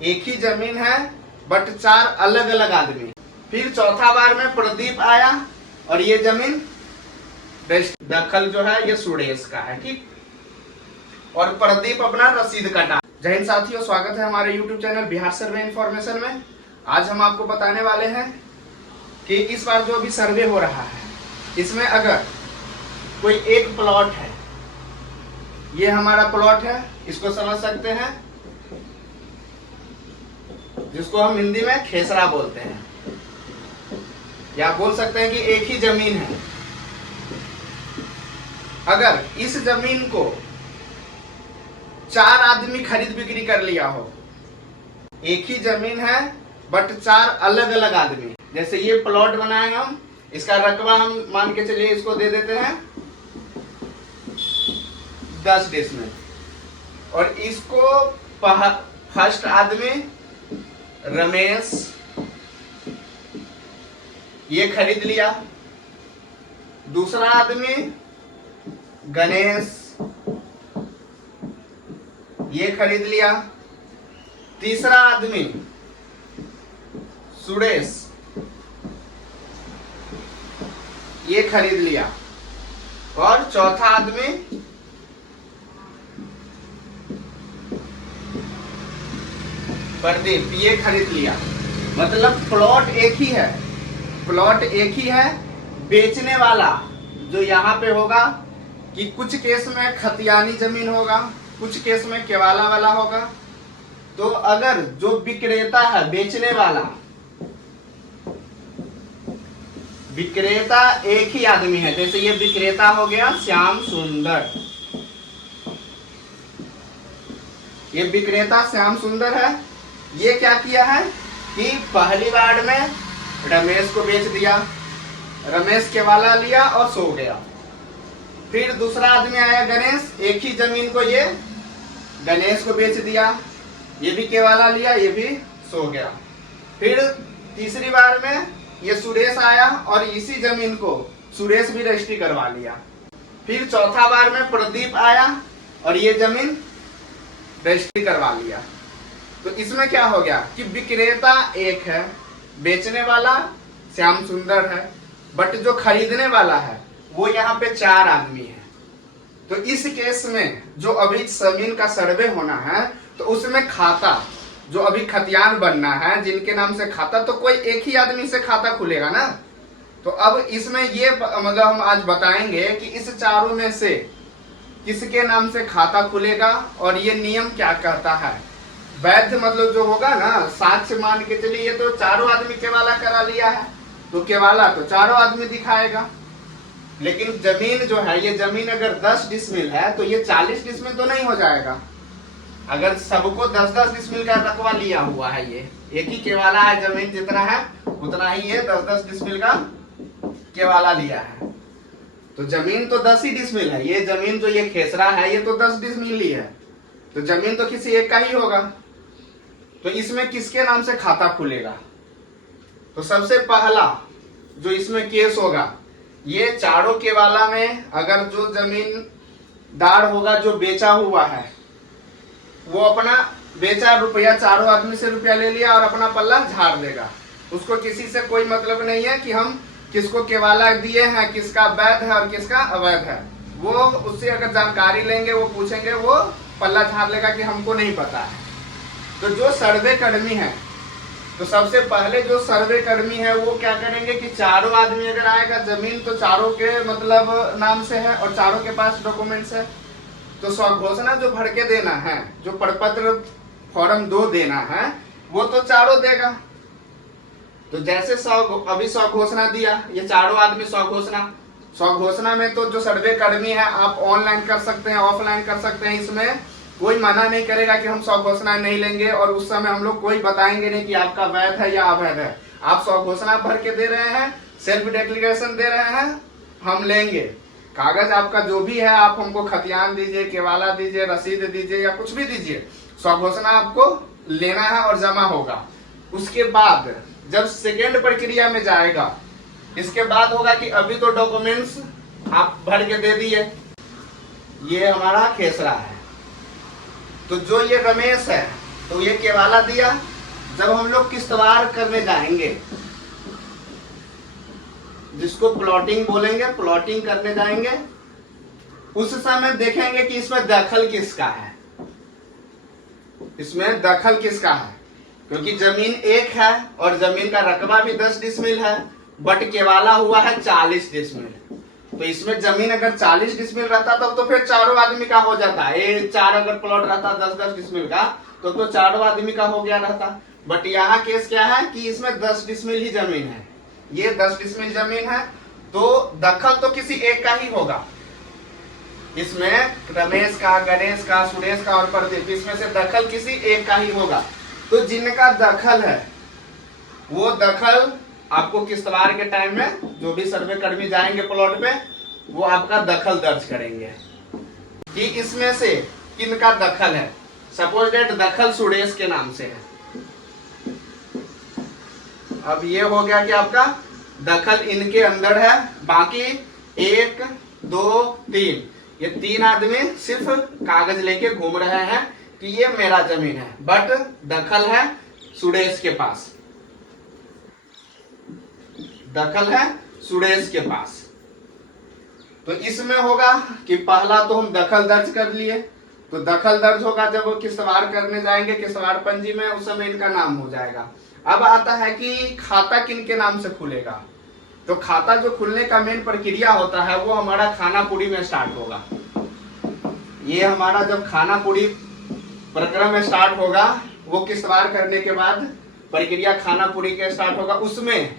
एक ही जमीन है बट 4 अलग अलग आदमी। फिर चौथा बार में प्रदीप आया और ये जमीन दखल जो है ये सुरेश का है, ठीक। और प्रदीप अपना रसीद कटा। जय हिंद साथियों, स्वागत है हमारे YouTube चैनल बिहार सर्वे इन्फॉर्मेशन में। आज हम आपको बताने वाले हैं कि इस बार जो अभी सर्वे हो रहा है इसमें अगर कोई एक प्लॉट है, ये हमारा प्लॉट है, इसको समझ सकते हैं, जिसको हम हिंदी में खेसरा बोलते हैं, या बोल सकते हैं कि एक ही जमीन है। अगर इस जमीन को 4 आदमी खरीद बिक्री कर लिया हो, एक ही जमीन है बट 4 अलग अलग आदमी, जैसे ये प्लॉट बनाए हम, इसका रकबा हम मान के चलिए इसको दे देते हैं 10 डिसमिल, और इसको फर्स्ट आदमी रमेश ये खरीद लिया, दूसरा आदमी गणेश ये खरीद लिया, तीसरा आदमी सुरेश ये खरीद लिया, और चौथा आदमी प्रदीप ये खरीद लिया। मतलब प्लॉट एक ही है, प्लॉट एक ही है। बेचने वाला जो यहाँ पे होगा कि कुछ केस में खतियानी जमीन होगा, कुछ केस में केवाला वाला होगा। तो अगर जो विक्रेता है, बेचने वाला विक्रेता एक ही आदमी है, जैसे ये विक्रेता हो गया श्याम सुंदर, ये विक्रेता श्याम सुंदर है। ये क्या किया है कि पहली बार में रमेश को बेच दिया, रमेश केवाला लिया और सो गया। फिर दूसरा आदमी आया गणेश, एक ही जमीन को ये गणेश को बेच दिया, ये भी केवाला लिया, ये भी सो गया। फिर तीसरी बार में ये सुरेश आया और इसी जमीन को सुरेश भी रजिस्ट्री करवा लिया। फिर चौथा बार में प्रदीप आया और ये जमीन रजिस्ट्री करवा लिया। तो इसमें क्या हो गया कि विक्रेता एक है, बेचने वाला श्याम सुंदर है, बट जो खरीदने वाला है वो यहाँ पे 4 आदमी है। तो इस केस में जो अभी जमीन का सर्वे होना है, तो उसमें खाता जो अभी खतियान बनना है, जिनके नाम से खाता, तो कोई एक ही आदमी से खाता खुलेगा ना। तो अब इसमें ये मतलब हम आज बताएंगे कि इस चारों में से किसके नाम से खाता खुलेगा और ये नियम क्या कहता है। वैध मतलब जो होगा ना, साक्ष्य मान के चलिए ये तो चारों आदमी केवाला करा लिया है, तो केवाला तो चारों आदमी दिखाएगा। लेकिन जमीन जो है, ये जमीन अगर 10 डिसमिल है तो ये 40 डिसमिल तो नहीं हो जाएगा। अगर सबको 10-10 डिसमिल का रकबा लिया हुआ है, ये एक ही केवाला है, जमीन जितना है उतना ही ये 10-10 डिसमिल का केवाला लिया है। तो जमीन तो 10 ही डिसमिल है, ये जमीन जो ये खेसरा है ये तो 10 डिसमिल ही है, तो जमीन तो किसी एक का ही होगा। तो इसमें किसके नाम से खाता खुलेगा? तो सबसे पहला जो इसमें केस होगा, ये चारों केवाला में अगर जो जमीनदार होगा जो बेचा हुआ है, वो अपना बेचा रुपया, चारों आदमी से रुपया ले लिया और अपना पल्ला झाड़ देगा। उसको किसी से कोई मतलब नहीं है कि हम किसको केवाला दिए हैं, किसका वैध है और किसका अवैध है। वो उससे अगर जानकारी लेंगे, वो पूछेंगे, वो पल्ला झाड़ लेगा कि हमको नहीं पता है। तो जो सर्वे कर्मी है, तो सबसे पहले जो सर्वे कर्मी है वो क्या करेंगे कि चारों आदमी अगर आएगा, जमीन तो चारों के मतलब नाम से है और चारों के पास डॉक्यूमेंट्स है, तो स्वघोषणा जो भर के देना है, जो प्रपत्र फॉर्म 2 देना है, वो तो चारों देगा। तो जैसे अभी स्वघोषणा दिया, ये चारों आदमी स्वघोषणा में तो जो सर्वे कर्मी है आप ऑनलाइन कर सकते हैं, ऑफलाइन कर सकते हैं, इसमें कोई मना नहीं करेगा कि हम स्वघोषणा नहीं लेंगे। और उस समय हम लोग कोई बताएंगे नहीं कि आपका वैध है या अवैध है। आप स्वघोषणा भर के दे रहे हैं, सेल्फ डिक्लेरेशन दे रहे हैं, हम लेंगे। कागज आपका जो भी है, आप हमको खतियान दीजिए, केवाला दीजिए, रसीद दीजिए या कुछ भी दीजिए, स्वघोषणा आपको लेना है और जमा होगा। उसके बाद जब सेकेंड प्रक्रिया में जाएगा, इसके बाद होगा कि अभी तो डॉक्यूमेंट्स आप भर के दे दिए, ये हमारा खेसरा है। तो जो ये रमेश है, तो ये केवाला दिया। जब हम लोग किस्तवार करने जाएंगे, जिसको प्लॉटिंग बोलेंगे, प्लॉटिंग करने जाएंगे, उस समय देखेंगे कि इसमें दखल किसका है, इसमें दखल किसका है। क्योंकि जमीन एक है और जमीन का रकबा भी 10 डिसमिल है, बट केवाला हुआ है 40 डिसमिल। तो इसमें जमीन अगर 40 डिसमिल रहता तब तो फिर चारों आदमी का हो जाता है। ये 4 अगर प्लॉट रहता 10-10 डिसमिल का तो चारों आदमी का हो गया रहता। बट यहाँ केस क्या है कि इसमें 10 डिसमिल ही जमीन है, ये 10 डिसमिल जमीन है, तो दखल तो किसी एक का ही होगा। इसमें रमेश का, गणेश का, सुरेश का और प्रदीप, इसमें से दखल किसी एक का ही होगा। तो जिनका दखल है वो दखल आपको किस्तवार के टाइम में जो भी सर्वे कर्मी जाएंगे प्लॉट पे, वो आपका दखल दर्ज करेंगे कि इसमें से किनका दखल है। सपोज डेट दखल सुरेश के नाम से है। अब ये हो गया कि आपका दखल इनके अंदर है, बाकी 1, 2, 3 ये 3 आदमी सिर्फ कागज लेके घूम रहे हैं कि ये मेरा जमीन है, बट दखल है सुरेश के पास, दखल है सुरेश के पास। तो इसमें होगा कि पहला तो हम दखल दर्ज कर लिए, तो दखल दर्ज होगा जब वो किस्तवार करने जाएंगे, किस्तवार पंजी में, उस समय इनका नाम हो जाएगा। अब आता है कि खाता किनके नाम से खुलेगा। तो खाता जो खुलने का मेन प्रक्रिया होता है वो हमारा खानापुरी में स्टार्ट होगा। ये हमारा जब खानापुरी प्रक्रम में स्टार्ट होगा, वो किस्तवार करने के बाद प्रक्रिया खानापुरी के स्टार्ट होगा, उसमें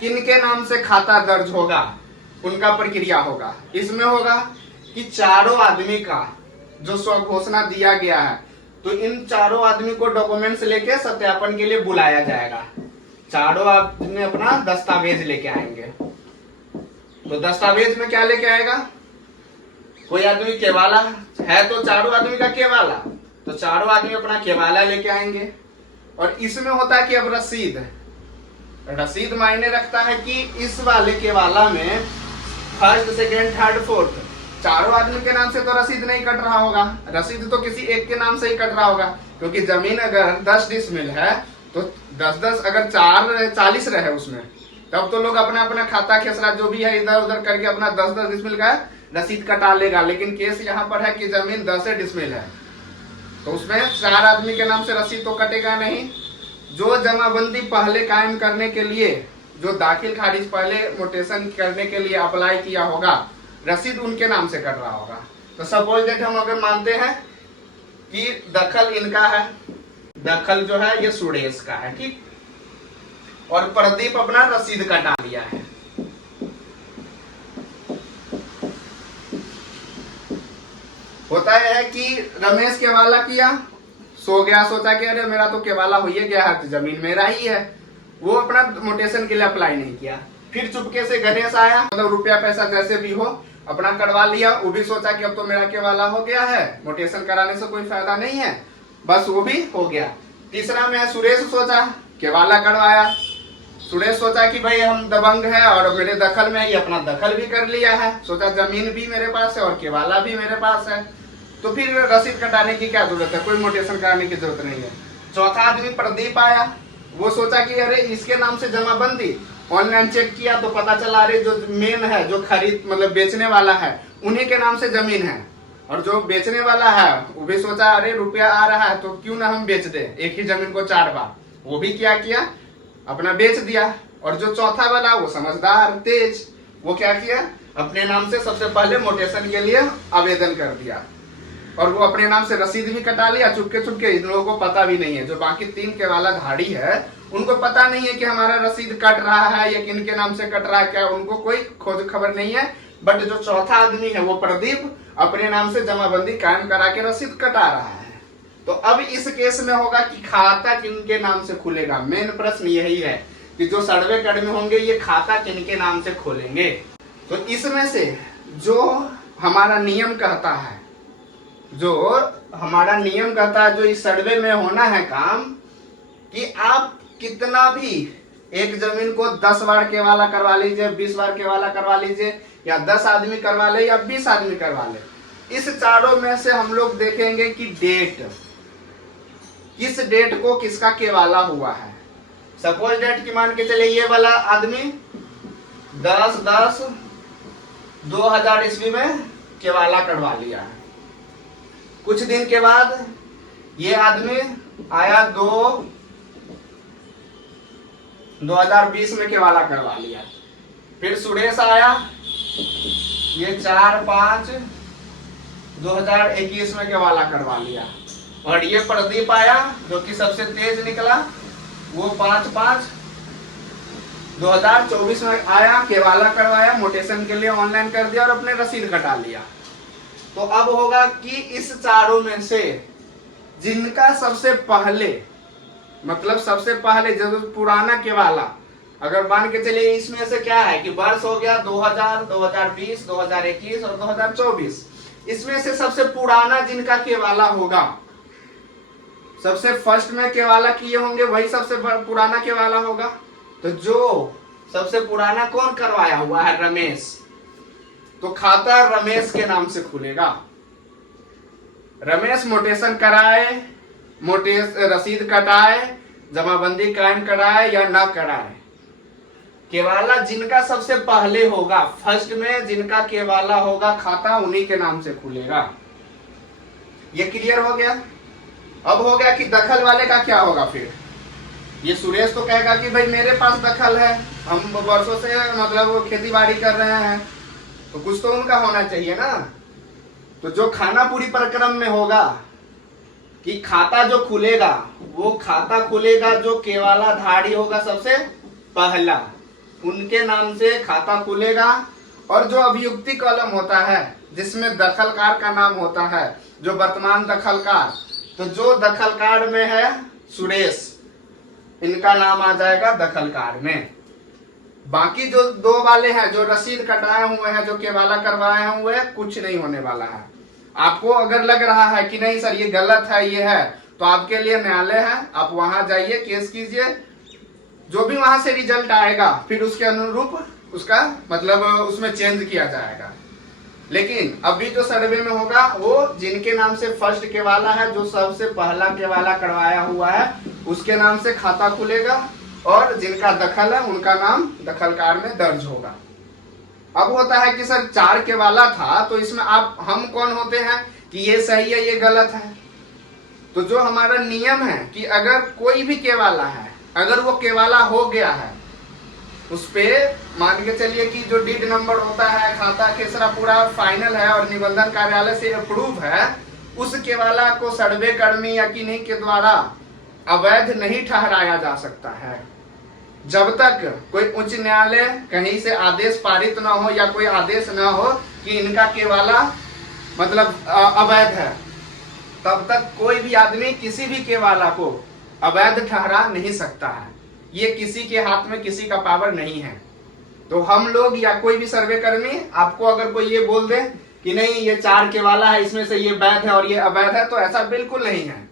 किनके नाम से खाता दर्ज होगा उनका प्रक्रिया होगा। इसमें होगा कि चारों आदमी का जो स्वघोषणा दिया गया है, तो इन चारों आदमी को डॉक्यूमेंट्स लेके सत्यापन के लिए बुलाया जाएगा। चारों आदमी अपना दस्तावेज लेके आएंगे। तो दस्तावेज में क्या लेके आएगा, कोई आदमी केवाला है तो चारों आदमी का केवाला, तो चारों आदमी अपना केवाला लेके आएंगे। और इसमें होता है कि अब रसीद मायने रखता है कि इस वाले केवाला में फर्स्ट, सेकेंड, थर्ड, फोर्थ चारों आदमी के नाम से तो रसीद नहीं कट रहा होगा, रसीद तो किसी एक के नाम से ही कट रहा होगा। क्योंकि जमीन अगर 10 डिसमिल है तो 10-10 अगर 40 रहे उसमें, तब तो लोग अपना अपना खाता खेसरा जो भी है इधर उधर करके अपना 10-10 डिसमिल का रसीद कटा लेगा। लेकिन केस यहाँ पर है कि जमीन 10 डिसमिल है, तो उसमें 4 आदमी के नाम से रसीद तो कटेगा नहीं। जो जमाबंदी पहले कायम करने के लिए, जो दाखिल खारिज पहले मोटेशन करने के लिए अप्लाई किया होगा, रसीद उनके नाम से कट रहा होगा। तो सपोज दैट हम अगर मानते हैं कि दखल इनका है, दखल जो है ये सुरेश का है, ठीक, और प्रदीप अपना रसीद कटा लिया है। होता है कि रमेश केवाला किया, सो गया, सोचा कि अरे मेरा तो केवाला हो ही गया है, तो जमीन मेरा ही है, वो अपना मोटेशन के लिए अप्लाई नहीं किया। फिर चुपके से गणेश आया, मतलब रुपया पैसा जैसे भी हो अपना करवा लिया, वो भी सोचा कि अब तो मेरा केवाला हो गया है, मोटेशन कराने से कोई फायदा नहीं है, बस वो भी हो गया। तीसरा में सुरेश सोचा, केवाला करवाया। सुरेश सोचा कि भाई हम दबंग है और मेरे दखल में, ये अपना दखल भी कर लिया है, सोचा जमीन भी मेरे पास है और केवाला भी मेरे पास है, तो फिर रसीद कटाने की क्या जरूरत है, कोई मोटेशन कराने की जरूरत नहीं है। चौथा आदमी प्रदीप आया, वो सोचा कि अरे इसके नाम से जमाबंदी, ऑनलाइन चेक किया तो पता चला अरे जो मेन है, जो खरीद मतलब बेचने वाला है, उन्हीं के नाम से जमीन है, और जो बेचने वाला है वो भी सोचा अरे रुपया आ रहा है तो क्यों ना हम बेच दे एक ही जमीन को 4 बार, वो भी क्या किया, अपना बेच दिया। और जो चौथा वाला वो समझदार तेज, वो क्या किया, अपने नाम से सबसे पहले मोटेशन के लिए आवेदन कर दिया, और वो अपने नाम से रसीद भी कटा लिया चुपके चुपके। इन लोगों को पता भी नहीं है, जो बाकी 3 के वाला धाड़ी है उनको पता नहीं है कि हमारा रसीद कट रहा है या किनके नाम से कट रहा है, क्या उनको कोई खोज खबर नहीं है। बट जो चौथा आदमी है वो प्रदीप अपने नाम से जमाबंदी कायम करा के रसीद कटा रहा है। तो अब इस केस में होगा कि खाता किनके नाम से खुलेगा। मेन प्रश्न यही है कि जो सर्वे कर्मी होंगे ये खाता किनके नाम से खोलेंगे। तो इसमें से जो हमारा नियम कहता है, जो इस सर्वे में होना है काम, कि आप कितना भी एक जमीन को 10 बार केवाला करवा लीजिए, 20 बार केवाला करवा लीजिए, या 10 आदमी करवा ले या 20 आदमी करवा ले, इस चारों में से हम लोग देखेंगे कि डेट किस डेट को किसका केवाला हुआ है। सपोज डेट की मान के चले ये वाला आदमी 10/10/2000 ईस्वी में केवाला करवा लिया है। कुछ दिन के बाद ये आदमी आया 2020 में केवाला करवा लिया। फिर सुरेश आया, ये 4/5/2021 में केवाला करवा लिया। और ये प्रदीप आया जो कि सबसे तेज निकला, वो 5/5/2024 में आया, केवाला करवाया, मोटेशन के लिए ऑनलाइन कर दिया और अपने रसीद कटा लिया। तो अब होगा कि इस चारों में से जिनका सबसे पहले, मतलब सबसे पहले जो पुराना केवाला, अगर मान के चलिए इसमें से क्या है कि वर्ष हो गया 2000, 2020, 2021 और 2024, इसमें से सबसे पुराना जिनका केवाला होगा, सबसे फर्स्ट में केवाला किए होंगे वही सबसे पुराना केवाला होगा। तो जो सबसे पुराना कौन करवाया हुआ है, रमेश, तो खाता रमेश के नाम से खुलेगा। रमेश मोटेशन कराए, रसीद कटाए, जमाबंदी कायम कराए या ना कराए, केवाला जिनका सबसे पहले होगा, फर्स्ट में जिनका केवाला होगा खाता, उन्हीं के नाम से खुलेगा। ये क्लियर हो गया। अब हो गया कि दखल वाले का क्या होगा। फिर ये सुरेश तो कहेगा कि भाई मेरे पास दखल है, हम वर्षों से मतलब खेती बाड़ी कर रहे हैं, तो कुछ तो उनका होना चाहिए ना। तो जो खानापुरी प्रक्रम में होगा कि खाता जो खुलेगा, वो खाता खुलेगा जो केवाला धारी होगा सबसे पहला, उनके नाम से खाता खुलेगा। और जो अभियुक्ति कॉलम होता है जिसमें दखलकार का नाम होता है, जो वर्तमान दखलकार, तो जो दखलकार में है सुरेश, इनका नाम आ जाएगा दखलकार में। बाकी जो दो वाले हैं जो रसीद कटाए हुए हैं, जो केवाला करवाए हुए हैं, कुछ नहीं होने वाला है। आपको अगर लग रहा है कि नहीं सर ये गलत है, ये है, तो आपके लिए न्यायालय है, आप वहां जाइए, केस कीजिए, जो भी वहां से रिजल्ट आएगा फिर उसके अनुरूप उसका मतलब उसमें चेंज किया जाएगा। लेकिन अभी जो सर्वे में होगा वो जिनके नाम से फर्स्ट केवाला है, जो सबसे पहला केवाला करवाया हुआ है, उसके नाम से खाता खुलेगा और जिनका दखल है उनका नाम दखलकार में दर्ज होगा। अब होता है कि सर 4 केवाला था, तो इसमें हम कौन होते हैं कि ये सही है ये गलत है। तो जो हमारा नियम है कि अगर कोई भी केवाला है, अगर वो केवाला हो गया है, उस पे मान के चलिए कि जो डीड नंबर होता है, खाता खेसरा पूरा फाइनल है और निबंधन कार्यालय से अप्रूव है, उस केवाला को सर्वे कर्मी या किन्हीं के द्वारा अवैध नहीं ठहराया जा सकता है, जब तक कोई उच्च न्यायालय कहीं से आदेश पारित ना हो या कोई आदेश ना हो कि इनका केवाला मतलब अवैध है, तब तक कोई भी आदमी किसी भी केवाला को अवैध ठहरा नहीं सकता है। ये किसी के हाथ में किसी का पावर नहीं है। तो हम लोग या कोई भी सर्वे कर्मी आपको अगर कोई ये बोल दे कि नहीं ये 4 केवाला है, इसमें से ये वैध है और ये अवैध है, तो ऐसा बिल्कुल नहीं है।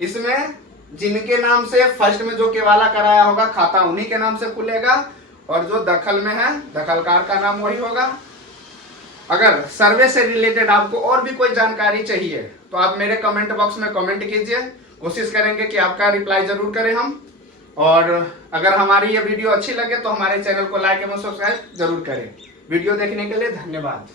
इसमें जिनके नाम से फर्स्ट में जो केवाला कराया होगा खाता उन्हीं के नाम से खुलेगा और जो दखल में है दखलकार का नाम वही होगा। अगर सर्वे से रिलेटेड आपको और भी कोई जानकारी चाहिए तो आप मेरे कमेंट बॉक्स में कमेंट कीजिए, कोशिश करेंगे कि आपका रिप्लाई जरूर करें हम। और अगर हमारी ये वीडियो अच्छी लगे तो हमारे चैनल को लाइक एवं सब्सक्राइब जरूर करें। वीडियो देखने के लिए धन्यवाद।